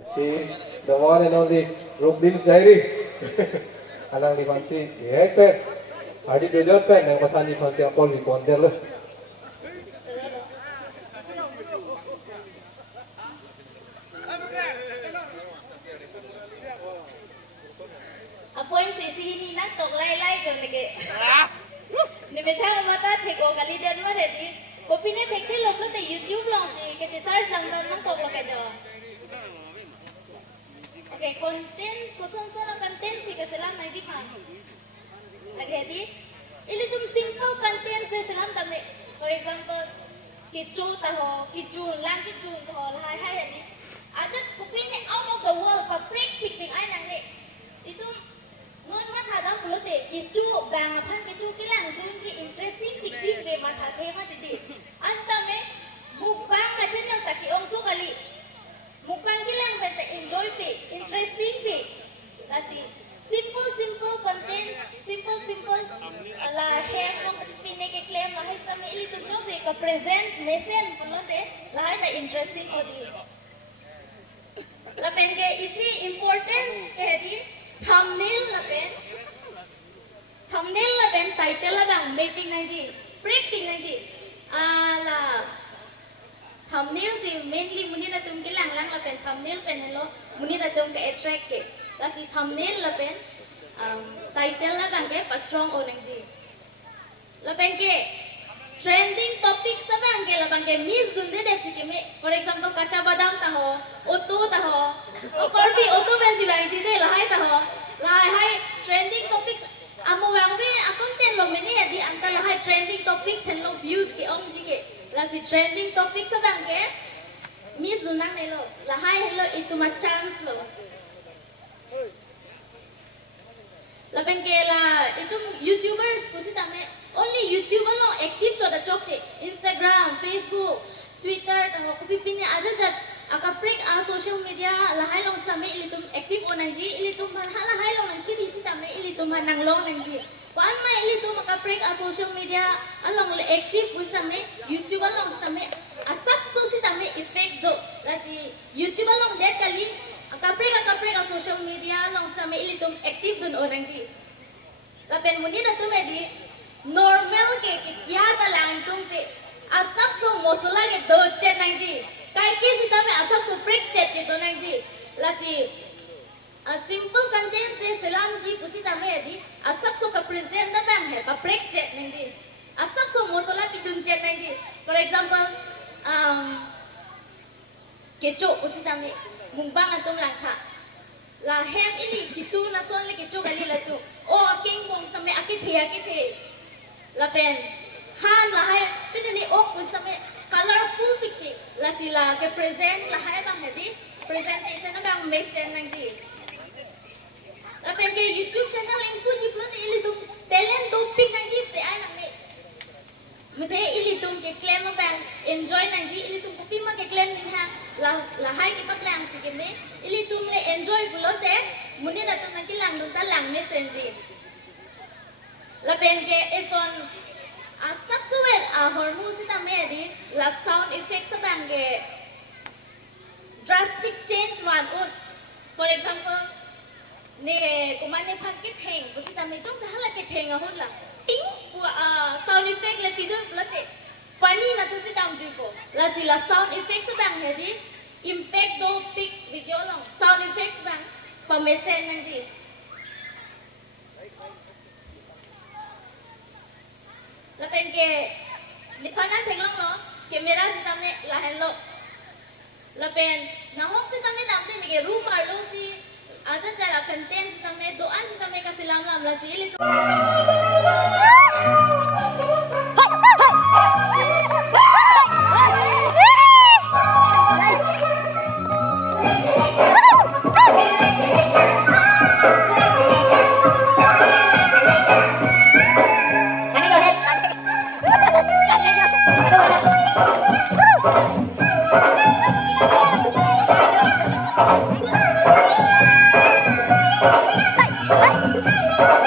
See, the one and only Rublyn Diary. Anang ni fancy, yeah, pen. Adi bejot pen, nang mathan ni fancy apol ni ponder lah. Apoin sisi ini nak tok lai jom lagi. Ni betah mata theko kali dia rumah jadi. Kopi ni thek lok lo te YouTube long si ke search lang dan mang tok lo kajo. Okay, konten kosong konten si ke selam nai di pan. Jadi, ini tu simple content se selam tame. For example, kicu lang kicu taho hai ni. Ajat kopi ni out of the world public picnic ai nang ni. Itu ngon mata dah mulut deh, kicu bang apa kicu kilang tu ki interesting picture deh mata tema tadi. Asta me mukbang aja yang tak ki ongsu kali. Mukbang kilang bete enjoy deh, interesting deh. Lasi simple content, simple lah hair ko pine ke claim lah sa me ili tu se ka present message mulut deh, lah na interesting ko di. Lapen ke isi important ke di thumbnail lapen title labang mapping nanti breaking nanti ala thumbnail si mainly muni na tum kilang lang lapen thumbnail pen hello muni na tum ke attract ke lagi thumbnail lapen title labang ke pas strong o nanti lapen ke trending topic sabang ke labang ke miss gunde de si me for example kacha badam taho o karbi auto ben si bang ji de lahai taho lahai trending topic amo wang be content lo meni di anta lahai trending topics hello views ke om ji ke la si trending topic sabang ke miss dunang ne lo lahai hello itu ma chance lo la ben ke la itu youtubers pusi tame only YouTuber lo active cho da chok che Instagram, Facebook, Twitter taho kopi pine aja jat akaprik social media lahai long same ilitum active onanji ilitum man halahai long nang kiri si tame ilitum man nang long nangji pan ma ilitum akaprik social media along le active usame YouTuber long same asap so si tame effect do lasi YouTuber long det kali akaprik social media long same ilitum active dun onanji lapen muni da tu medi normal ke kya talang tung te asap so mosala ke do chet nangji kai ke sita me asap so break chet ke do nangji lasi a simple content se selam ji pusita me di asap so ka present da bang hai ka break chet nangji asap so mosala pi dun chet nangji for example kecho pusita me mungbang atom lang tha la hem ini kitu na son le kecho gali la tu o aking mong sa me akithe lapen han lahai pinani ok usame colorful picnic la sila ke present lahai bang hedi presentation bang message nangji lapen ke YouTube channel engku jiplo ili tum talent topic nangji te ai nang ni mute ili tum ke claim bang enjoy nangji ili tum kopi ma ke claim ning ha lahai ke paklang si ke me ili tum le enjoy bulote muni na tum nang kilang dun ta lang message ji lapen ke eson asap suwel hormone sita medi la sound effects sabang ke drastic change wan ut for example ne kumane phan ke theng sita me jong hala ke theng ahun la ting sound effect le pidun plate funny na tu sita am jiko la sila sound effects sabang hedi impact do pic video long sound effects bang pa message nangji lapen ke lipanan thenglong lo kamera sita me lahen lo lapen nahok sita me namte ni ke room arlo si aja cara content sita me doan sita me kasilam lam la si li Hey!